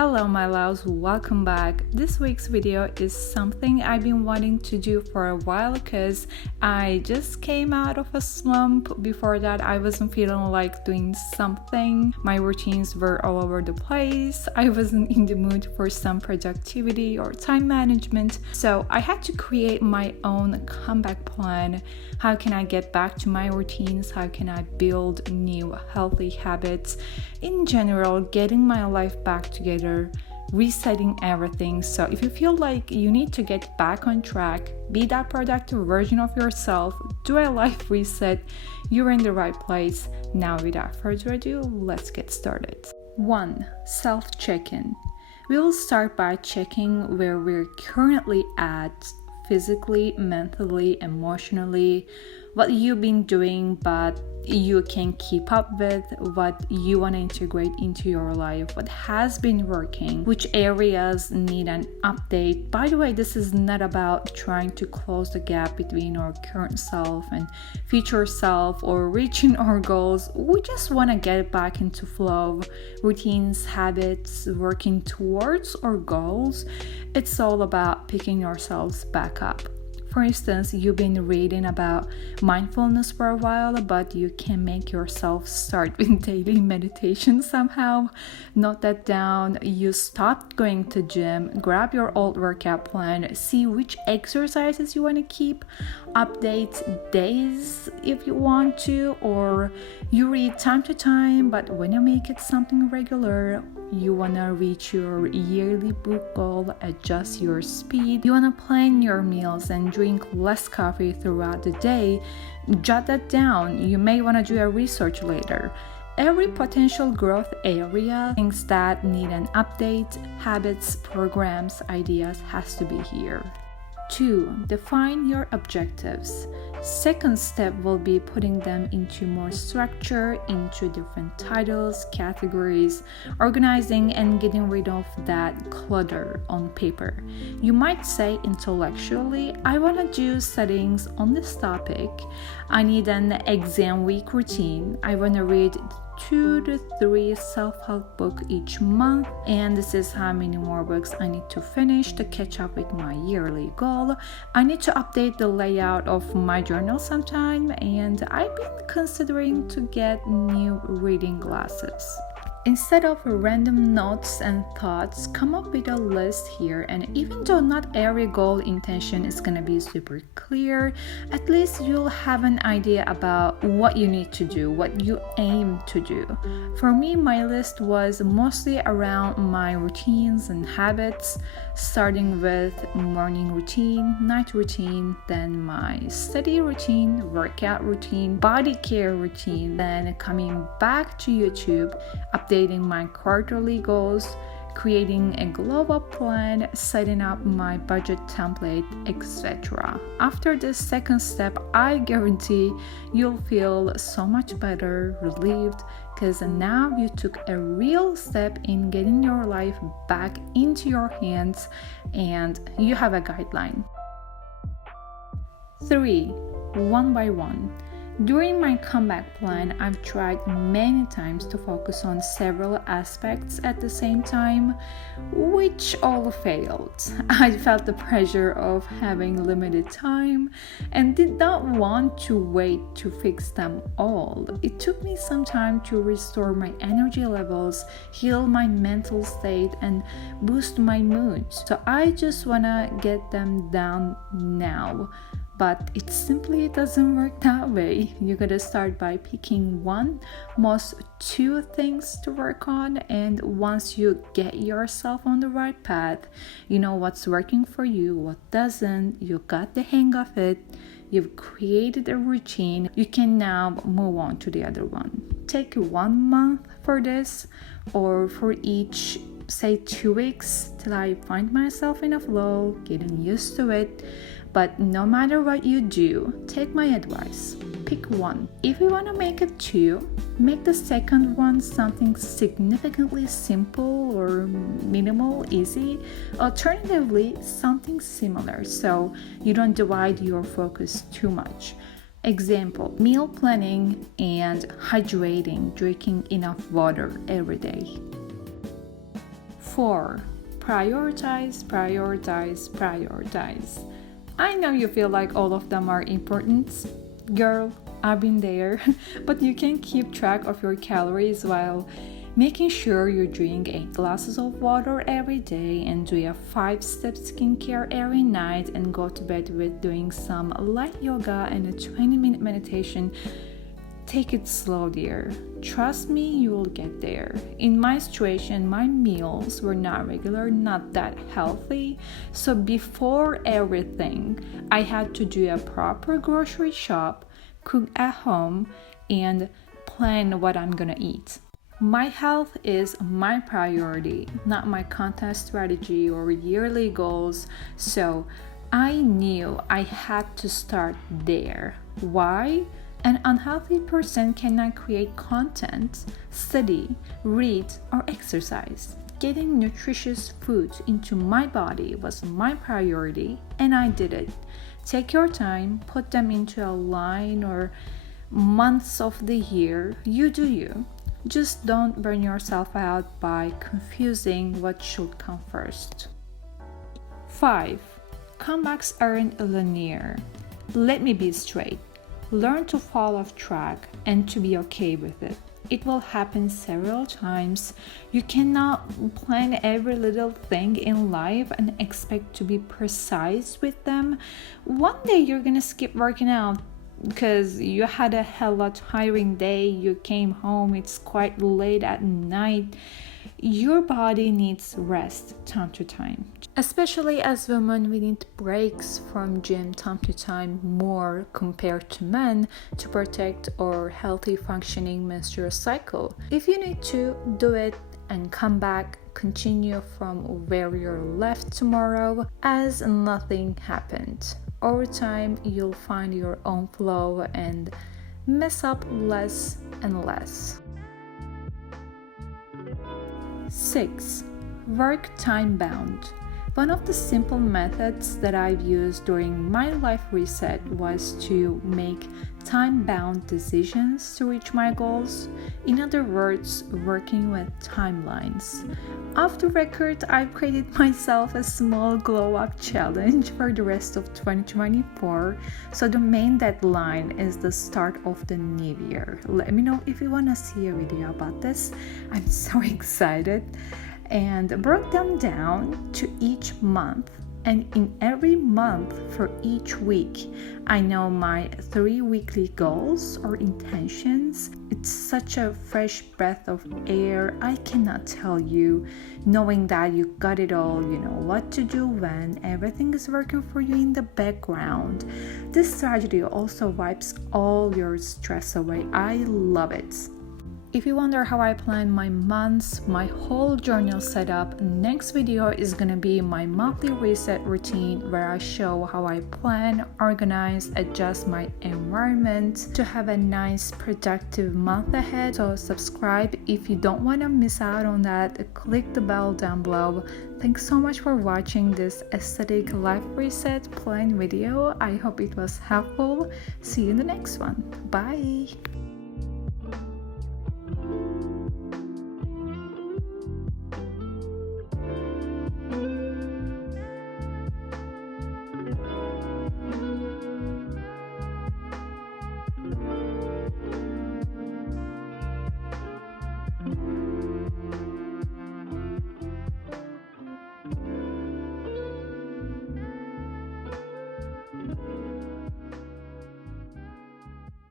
Hello my loves, welcome back. This week's video is something I've been wanting to do for a while because I just came out of a slump. Before that, I wasn't feeling like doing something. My routines were all over the place. I wasn't in the mood for some productivity or time management. So I had to create my own comeback plan. How can I get back to my routines? How can I build new healthy habits? In general, getting my life back together, resetting everything. So if you feel like you need to get back on track, be that productive version of yourself, do a life reset, you're in the right place. Now without further ado, let's get started. 1. Self-check-in. We will start by checking where we're currently at, physically, mentally, emotionally, what you've been doing but you can keep up with, what you want to integrate into your life, what has been working, which areas need an update. By the way, this is not about trying to close the gap between our current self and future self or reaching our goals. We just want to get back into flow, routines, habits, working towards our goals. It's all about picking ourselves back up. For instance, you've been reading about mindfulness for a while, but you can make yourself start with daily meditation somehow. Note that down. You stopped going to gym, grab your old workout plan, see which exercises you want to keep, update days if you want to, or you read time to time, but when you make it something regular, you want to reach your yearly book goal, adjust your speed, you want to plan your meals and drink less coffee throughout the day, jot that down. You may want to do a research later. Every potential growth area, things that need an update, habits, programs, ideas has to be here. 2. Define your objectives. Second step will be putting them into more structure, into different titles, categories, organizing and getting rid of that clutter on paper. You might say intellectually, I want to do settings on this topic. I need an exam week routine. I want to read 2 to 3 self-help books each month, and this is how many more books I need to finish to catch up with my yearly goal. I need to update the layout of my journal sometime, and I've been considering to get new reading glasses. Instead of random notes and thoughts, come up with a list here, and even though not every goal intention is going to be super clear, at least you'll have an idea about what you need to do, what you aim to do. For me, my list was mostly around my routines and habits, starting with morning routine, night routine, then my study routine, workout routine, body care routine, then coming back to YouTube, updating my quarterly goals, creating a global plan, setting up my budget template, etc. After this second step, I guarantee you'll feel so much better, relieved, because now you took a real step in getting your life back into your hands and you have a guideline. 3. One by one. During my comeback plan, I've tried many times to focus on several aspects at the same time, which all failed. I felt the pressure of having limited time and did not want to wait to fix them all. It took me some time to restore my energy levels, heal my mental state, and boost my mood. So I just wanna get them done now. But it simply doesn't work that way. You gotta start by picking one, most 2 things to work on, and once you get yourself on the right path, you know what's working for you, what doesn't, you got the hang of it, you've created a routine, you can now move on to the other one. Take 1 month for this, or for each, say 2 weeks, till I find myself in a flow, getting used to it. But no matter what you do, take my advice. Pick one. If you want to make it 2, make the second one something significantly simple or minimal, easy. Alternatively, something similar so you don't divide your focus too much. Example, meal planning and hydrating, drinking enough water every day. 4. Prioritize, prioritize, prioritize. I know you feel like all of them are important. Girl, I've been there. But you can keep track of your calories while making sure you drink 8 glasses of water every day and do a 5-step skincare every night and go to bed with doing some light yoga and a 20-minute meditation. Take it slow, dear. Trust me, you will get there. In my situation, my meals were not regular, not that healthy. So before everything, I had to do a proper grocery shop, cook at home, and plan what I'm gonna eat. My health is my priority, not my content strategy or yearly goals. So I knew I had to start there. Why? An unhealthy person cannot create content, study, read, or exercise. Getting nutritious food into my body was my priority, and I did it. Take your time, put them into a line or months of the year. You do you. Just don't burn yourself out by confusing what should come first. 5. Comebacks aren't linear. Let me be straight. Learn to fall off track and to be okay with it. It will happen several times. You cannot plan every little thing in life and expect to be precise with them. One day you're gonna skip working out because you had a hella tiring day, you came home, it's quite late at night. Your body needs rest time to time. Especially as women, we need breaks from gym time to time more compared to men to protect our healthy functioning menstrual cycle. If you need to, do it and come back, continue from where you're left tomorrow as nothing happened. Over time, you'll find your own flow and mess up less and less. 6. Work time bound. One of the simple methods that I've used during my life reset was to make time-bound decisions to reach my goals. In other words, working with timelines. Off the record, I've created myself a small glow-up challenge for the rest of 2024. So the main deadline is the start of the new year. Let me know if you want to see a video about this. I'm so excited. And broke them down to each month, and in every month for each week I know my 3 weekly goals or intentions. It's such a fresh breath of air. I cannot tell you, knowing that you got it all, you know what to do when everything is working for you in the background. This strategy also wipes all your stress away. I love it. If you wonder how I plan my months, my whole journal setup, next video is gonna be my monthly reset routine where I show how I plan, organize, adjust my environment to have a nice productive month ahead. So subscribe if you don't want to miss out on that. Click the bell down below. Thanks so much for watching this aesthetic life reset plan video. I hope it was helpful. See you in the next one. Bye.